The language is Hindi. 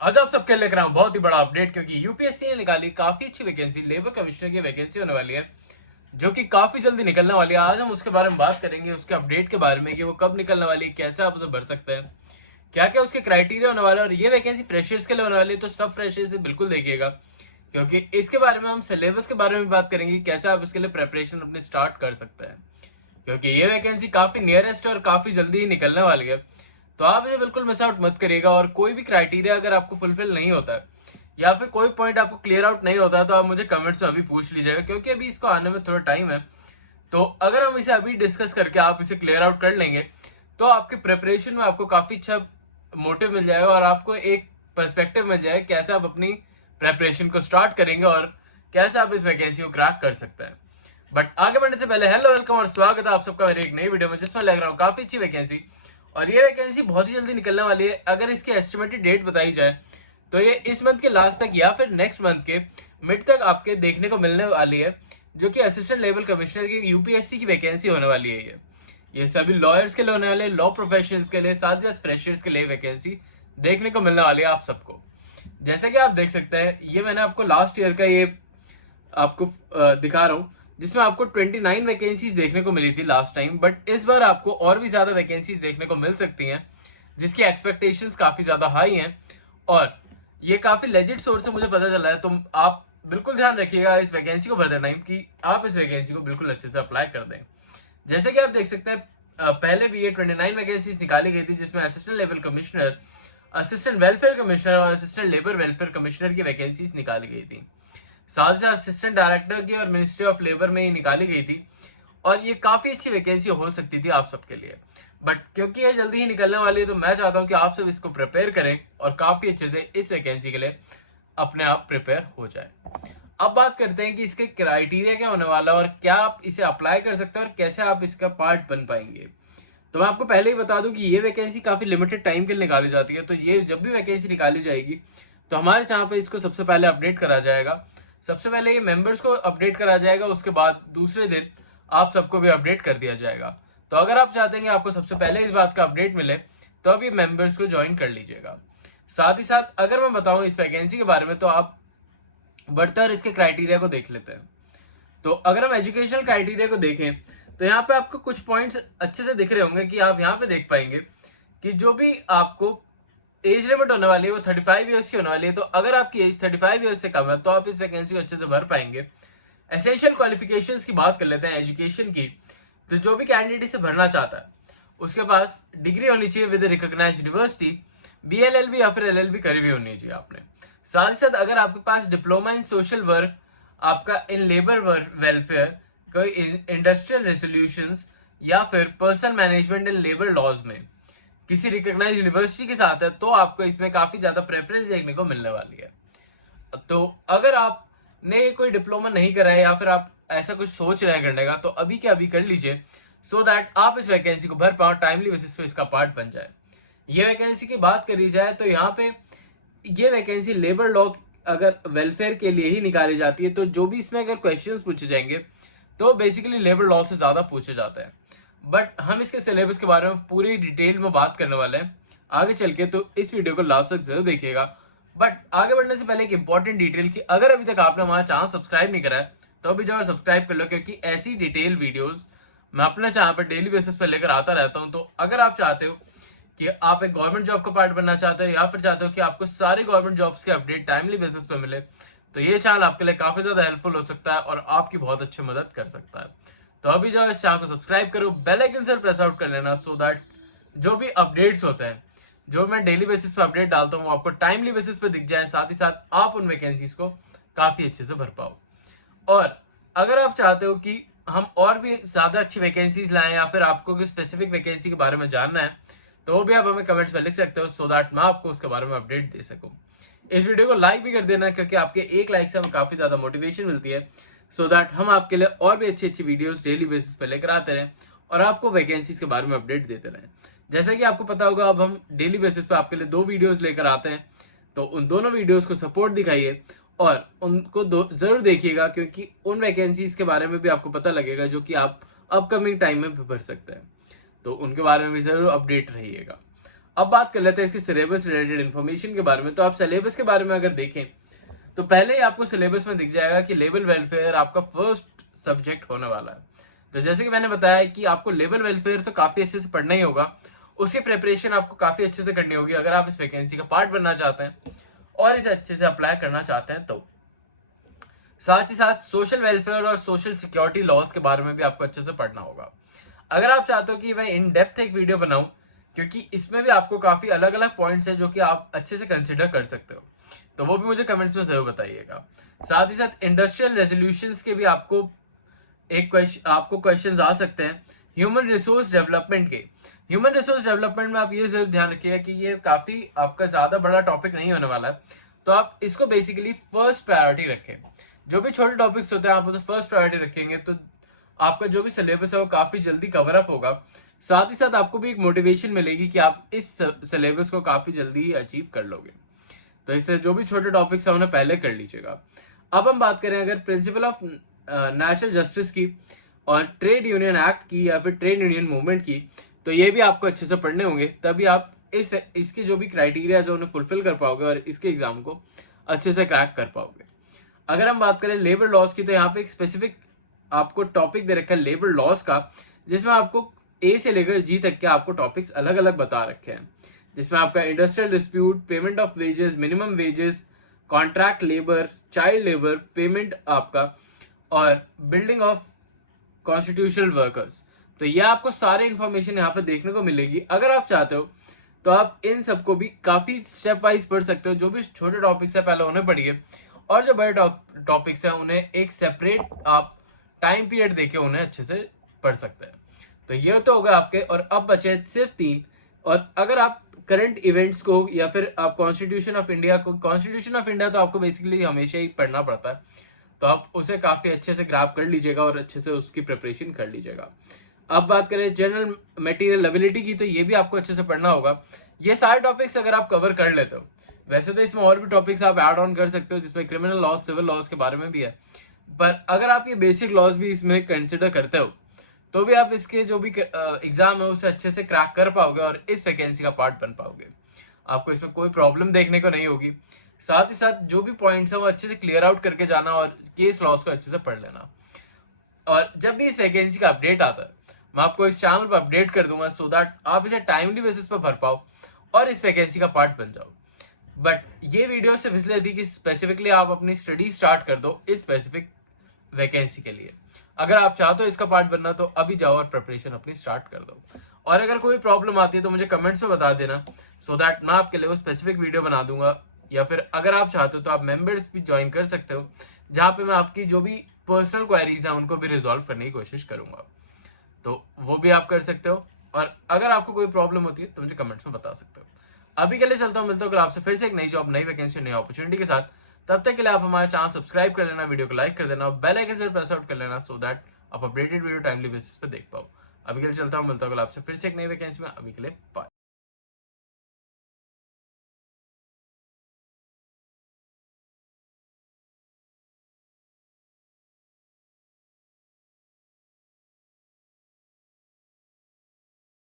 आज आप सबके लेकर रहा हूं बहुत ही बड़ा अपडेट, क्योंकि यूपीएससी ने निकाली काफी अच्छी वैकेंसी, लेबर कमिश्नर की वैकेंसी होने वाली है जो कि काफी जल्दी निकलने वाली है। आज हम उसके बारे में बात करेंगे, उसके अपडेट के बारे में कि वो कब निकलने वाली है, कैसे आप उसे भर सकते हैं, क्या क्या उसके क्राइटेरिया होने वाले हैं। और ये वैकेंसी फ्रेशर्स के लिए होने वाली है, तो सब फ्रेशर्स से बिल्कुल देखिएगा, क्योंकि इसके बारे में हम सिलेबस के बारे में बात करेंगे, कैसे आप इसके लिए प्रेपरेशन अपनी स्टार्ट कर सकते हैं, क्योंकि ये वैकेंसी काफी नियरेस्ट और काफी जल्दी ही निकलने वाली है। तो आप ये बिल्कुल मिस आउट मत करिएगा। और कोई भी क्राइटेरिया अगर आपको फुलफिल नहीं होता है या फिर कोई पॉइंट आपको क्लियर आउट नहीं होता है, तो आप मुझे कमेंट्स में अभी पूछ लीजिएगा, क्योंकि अभी इसको आने में थोड़ा टाइम है। तो अगर हम इसे अभी डिस्कस करके आप इसे क्लियर आउट कर लेंगे, तो आपके प्रिपरेशन में आपको काफी अच्छा मोटिव मिल जाएगा और आपको एक पर्सपेक्टिव मिल जाएगा कैसे आप अपनी प्रेपरेशन को स्टार्ट करेंगे और कैसे आप इस वैकेंसी को क्रैक कर सकते हैं। बट आगे बढ़ने से पहले हेलो, वेलकम और स्वागत है आप सबका मेरी एक नई वीडियो में, जिसमें लग रहा हूँ काफी अच्छी वैकेंसी। और ये वैकेंसी बहुत ही जल्दी निकलने वाली है। अगर इसकी एस्टिमेटेड डेट बताई जाए तो ये इस मंथ के लास्ट तक या फिर नेक्स्ट मंथ के मिड तक आपके देखने को मिलने वाली है, जो कि असिस्टेंट लेवल कमिश्नर की यूपीएससी की वैकेंसी होने वाली है। ये सभी लॉयर्स के लिए होने वाले, लॉ प्रोफेशनल्स के लिए, साथ साथ फ्रेशर्स के लिए वैकेंसी देखने को मिलने वाली है आप सबको। जैसे कि आप देख सकते हैं, ये मैंने आपको लास्ट ईयर का ये आपको दिखा रहा हूँ, जिसमें आपको 29 वैकेंसीज देखने को मिली थी लास्ट टाइम। बट इस बार आपको और भी ज्यादा वैकेंसीज देखने को मिल सकती हैं, जिसकी एक्सपेक्टेशंस काफी ज्यादा हाई हैं। और ये काफी लेजिट सोर्स से मुझे पता चला है, तो आप बिल्कुल ध्यान रखिएगा इस वैकेंसी को भरते टाइम कि आप इस वैकेंसी को बिल्कुल अच्छे से अप्लाई कर दें। जैसे कि आप देख सकते हैं, पहले भी ये 29 वैकेंसीज निकाली गई थी, जिसमें assistant level commissioner, assistant welfare commissioner और असिस्टेंट लेबर वेलफेयर कमिश्नर की वैकेंसीज निकाली गई थी। साथ ही साथ असिस्टेंट डायरेक्टर की और मिनिस्ट्री ऑफ लेबर में ही निकाली गई थी। और ये काफी अच्छी वैकेंसी हो सकती थी आप सबके लिए। बट क्योंकि ये जल्दी ही निकलने वाली है, तो मैं चाहता हूं कि आप सब इसको प्रिपेयर करें और काफी अच्छे से इस वैकेंसी के लिए अपने आप प्रिपेयर हो जाए। अब बात करते हैं कि इसके क्राइटेरिया क्या होने वाला है और क्या आप इसे अप्लाई कर सकते हैं और कैसे आप इसका पार्ट बन पाएंगे। तो मैं आपको पहले ही बता दूं कि ये वैकेंसी काफी लिमिटेड टाइम के लिए निकाली जाती है। तो ये जब भी वैकेंसी निकाली जाएगी, तो हमारे चैनल पे इसको सबसे पहले अपडेट करा जाएगा। सबसे पहले ये मेंबर्स को अपडेट करा जाएगा, उसके बाद दूसरे दिन आप सबको भी अपडेट कर दिया जाएगा। तो अगर आप चाहते हैं कि आपको सबसे पहले इस बात का अपडेट मिले, तो अब ये मेंबर्स को ज्वाइन कर लीजिएगा। साथ ही साथ अगर मैं बताऊं इस वैकेंसी के बारे में, तो आप बढ़ते और इसके क्राइटेरिया को देख लेते हैं। तो अगर हम एजुकेशनल क्राइटेरिया को देखें, तो यहाँ पे आपको कुछ पॉइंट्स अच्छे से दिख रहे होंगे कि आप यहाँ पे देख पाएंगे कि जो भी आपको एज लिमिट होने वाली है वो 35 ईयर्स की होने वाली है। तो अगर आपकी एज 35 ईयर्स से कम है, तो आप इस वैकेंसी को अच्छे से भर पाएंगे। एसेंशियल क्वालिफिकेशंस की बात कर लेते हैं एजुकेशन की। तो जो भी कैंडिडेट इसे भरना चाहता है, उसके पास डिग्री होनी चाहिए विद रिकॉग्नाइज्ड यूनिवर्सिटी, बीएलएलबी या फिर एलएलबी करी हुई होनी चाहिए आपने। साथ ही साथ अगर आपके पास डिप्लोमा इन सोशल वर्क, आपका इन लेबर वेलफेयर, कोई इंडस्ट्रियल रेजोल्यूशंस या फिर personnel management in labour laws में किसी रिकॉग्नाइज यूनिवर्सिटी के साथ है, तो आपको इसमें काफी ज्यादा प्रेफरेंस देखने को मिलने वाली है। तो अगर आपने कोई डिप्लोमा नहीं करा है या फिर आप ऐसा कुछ सोच रहे हैं करने का, तो अभी के अभी कर लीजिए, सो दैट आप इस वैकेंसी को भर पाओ, टाइमली बेसिस पे इसका पार्ट बन जाए। ये वैकेंसी की बात करी जाए, तो यहाँ पे ये वैकेंसी लेबर लॉ अगर वेलफेयर के लिए ही निकाली जाती है, तो जो भी इसमें अगर क्वेश्चंस पूछे जाएंगे, तो बेसिकली लेबर लॉ से ज्यादा पूछे जाते हैं। बट हम इसके सिलेबस के बारे में पूरी डिटेल में बात करने वाले हैं आगे चल के, तो इस वीडियो को लास्ट तक जरूर देखिएगा। बट आगे बढ़ने से पहले एक इंपॉर्टेंट डिटेल कि अगर अभी तक आपने हमारा चैनल सब्सक्राइब नहीं करा है, तो अभी जाओ सब्सक्राइब कर लो, क्योंकि ऐसी डिटेल वीडियोस मैं अपने चैनल पर डेली बेसिस पर लेकर आता रहता हूं। तो अगर आप चाहते हो कि आप एक गवर्नमेंट जॉब का पार्ट बनना चाहते हो, या फिर चाहते हो कि आपको सारी गवर्नमेंट जॉब्स के अपडेट टाइमली बेसिस पे मिले, तो ये चैनल आपके लिए काफी ज्यादा हेल्पफुल हो सकता है और आपकी बहुत अच्छी मदद कर सकता है। तो अभी जाओ इस चैनल को सब्सक्राइब करो, बेल आइकन से प्रेस आउट कर लेना, सो दैट जो भी अपडेट्स होते हैं, जो मैं डेली बेसिस पे अपडेट डालता हूँ, वो आपको टाइमली बेसिस पे दिख जाए। साथ ही साथ आप उन वैकेंसीज को काफी अच्छे से भर पाओ। और अगर आप चाहते हो कि हम और भी ज्यादा अच्छी वैकेंसीज लाएं, या फिर आपको किसी स्पेसिफिक वैकेंसी के बारे में जानना है, तो वो भी आप हमें कमेंट्स में लिख सकते हो, सो दैट मैं आपको उसके बारे में अपडेट दे सकूं। इस वीडियो को लाइक भी कर देना, क्योंकि आपके एक लाइक से हमें काफी ज्यादा मोटिवेशन मिलती है, सो दैट हम आपके लिए और भी अच्छी अच्छी वीडियोस डेली बेसिस पे लेकर आते रहें और आपको वैकेंसीज के बारे में अपडेट देते रहें। जैसा कि आपको पता होगा, अब हम डेली बेसिस पे आपके लिए 2 वीडियोस लेकर आते हैं, तो उन दोनों वीडियोस को सपोर्ट दिखाइए और उनको जरूर देखिएगा, क्योंकि उन वैकेंसीज के बारे में भी आपको पता लगेगा जो कि आप अपकमिंग टाइम में भर सकते हैं। तो उनके बारे में भी जरूर अपडेट रहिएगा। अब बात कर लेते हैं इसके सिलेबस रिलेटेड इन्फॉर्मेशन के बारे में। तो आप सिलेबस के बारे में अगर देखें तो पहले ही आपको सिलेबस में दिख जाएगा कि लेबर वेलफेयर आपका फर्स्ट सब्जेक्ट होने वाला है। तो जैसे कि मैंने बताया कि आपको लेबर वेलफेयर तो काफी अच्छे से पढ़ना ही होगा, उसकी प्रिपरेशन आपको काफी अच्छे से करनी होगी अगर आप इस वैकेंसी का पार्ट बनना चाहते हैं और इसे अच्छे से अप्लाई करना चाहते हैं। तो साथ ही साथ सोशल वेलफेयर और सोशल सिक्योरिटी लॉज के बारे में भी आपको अच्छे से पढ़ना होगा। अगर आप चाहते हो कि मैं इन डेप्थ एक वीडियो बनाऊं, क्योंकि इसमें भी आपको काफी अलग अलग पॉइंट्स हैं जो कि आप अच्छे से कंसिडर कर सकते हो, तो वो भी मुझे कमेंट्स में जरूर बताइएगा। साथ ही साथ इंडस्ट्रियल रेजोल्यूशंस के भी आपको क्वेश्चंस आ सकते हैं। ह्यूमन रिसोर्स डेवलपमेंट के, ह्यूमन रिसोर्स डेवलपमेंट में आप ये जरूर ध्यान रखिएगा कि ये काफी आपका ज्यादा बड़ा टॉपिक नहीं होने वाला है, तो आप इसको बेसिकली फर्स्ट प्रायोरिटी रखें। जो भी छोटे टॉपिक्स होते हैं आप उसे फर्स्ट प्रायोरिटी रखेंगे तो आपका जो भी सिलेबस है वो काफी जल्दी कवर अप होगा। साथ ही साथ आपको भी एक मोटिवेशन मिलेगी कि आप इस सिलेबस को काफी जल्दी अचीव कर लोगे। तो इसलिए जो भी छोटे टॉपिक्स है उन्हें पहले कर लीजिएगा। अब हम बात करें अगर प्रिंसिपल ऑफ नेशनल जस्टिस की और ट्रेड यूनियन एक्ट की या फिर ट्रेड यूनियन मूवमेंट की, तो ये भी आपको अच्छे से पढ़ने होंगे, तभी आप इसके जो भी क्राइटेरिया है उन्हें फुलफिल कर पाओगे और इसके एग्जाम को अच्छे से क्रैक कर पाओगे। अगर हम बात करें लेबर लॉज की, तो यहाँ पे एक स्पेसिफिक आपको टॉपिक दे रखा है लेबर लॉज का, जिसमें आपको ए से लेकर जी तक के आपको टॉपिक्स अलग अलग बता रखे हैं, जिसमें आपका industrial dispute, payment of wages, minimum wages, contract labour, child labour, payment आपका और बिल्डिंग ऑफ कॉन्स्टिट्यूशनल वर्कर्स। तो ये आपको सारे इंफॉर्मेशन यहाँ पे देखने को मिलेगी। अगर आप चाहते हो तो आप इन सबको भी काफी स्टेप वाइज पढ़ सकते हो। जो भी छोटे टॉपिक्स है पहले उन्हें पढ़िए और जो बड़े टॉपिक्स हैं उन्हें एक सेपरेट आप टाइम पीरियड देके उन्हें अच्छे से पढ़ सकते हैं। तो ये तो होगा आपके, और अब बचे सिर्फ 3। और अगर आप करंट इवेंट्स को या फिर आप कॉन्स्टिट्यूशन ऑफ इंडिया तो आपको बेसिकली हमेशा ही पढ़ना पड़ता है, तो आप उसे काफी अच्छे से ग्रैब कर लीजिएगा और अच्छे से उसकी प्रिपरेशन कर लीजिएगा। अब बात करें जनरल मटेरियल एबिलिटी की, तो ये भी आपको अच्छे से पढ़ना होगा। ये सारे टॉपिक्स अगर आप कवर कर लेते हो, वैसे तो इसमें और भी टॉपिक्स आप ऐड ऑन कर सकते हो जिसमें क्रिमिनल लॉज, सिविल लॉज के बारे में भी है, पर अगर आप ये बेसिक लॉज भी इसमें कंसिडर करते हो तो भी आप इसके जो भी एग्जाम है उसे अच्छे से क्रैक कर पाओगे और इस वैकेंसी का पार्ट बन पाओगे। आपको इसमें कोई प्रॉब्लम देखने को नहीं होगी। साथ ही साथ जो भी पॉइंट्स है वो अच्छे से क्लियर आउट करके जाना और केस लॉज को अच्छे से पढ़ लेना। और जब भी इस वैकेंसी का अपडेट आता है मैं आपको इस चैनल पर अपडेट कर दूंगा, सो दैट आप इसे टाइमली बेसिस पर भर पाओ और इस वैकेंसी का पार्ट बन जाओ। बट ये वीडियो सिर्फ इसलिए थी कि स्पेसिफिकली आप अपनी स्टडी स्टार्ट कर दो इस स्पेसिफिक वैकेंसी के लिए। अगर आप चाहते हो इसका पार्ट बनना तो अभी जाओ और प्रिपरेशन अपनी स्टार्ट कर दो। और अगर कोई प्रॉब्लम आती है तो मुझे कमेंट्स में बता देना, सो दैट मैं आपके लिए वो स्पेसिफिक वीडियो बना दूंगा। या फिर अगर आप चाहते हो तो आप मेंबर्स भी ज्वाइन कर सकते हो, जहां पे मैं आपकी जो भी पर्सनल क्वेरीज हैं उनको भी रिजॉल्व करने की कोशिश करूंगा, तो वो भी आप कर सकते हो। और अगर आपको कोई प्रॉब्लम होती है तो मुझे कमेंट्स में बता सकते हो। अभी के लिए चलता हूँ, मिलता हूँ कल आपसे फिर से एक नई जॉब, नई वैकेंसी, नई अपॉर्चुनिटी के साथ। तब तक के लिए आप हमारे चैनल सब्सक्राइब कर लेना, वीडियो को लाइक कर देना, बेल आइकन से प्रेस आउट कर लेना, सो दैट आप अपडेटेड वीडियो टाइमली बेसिस पे देख पाओ। अभी के लिए चलता हूँ, मिलता हूँ कल आपसे फिर से एक नई वैकेंसी में। अभी के लिए बाय।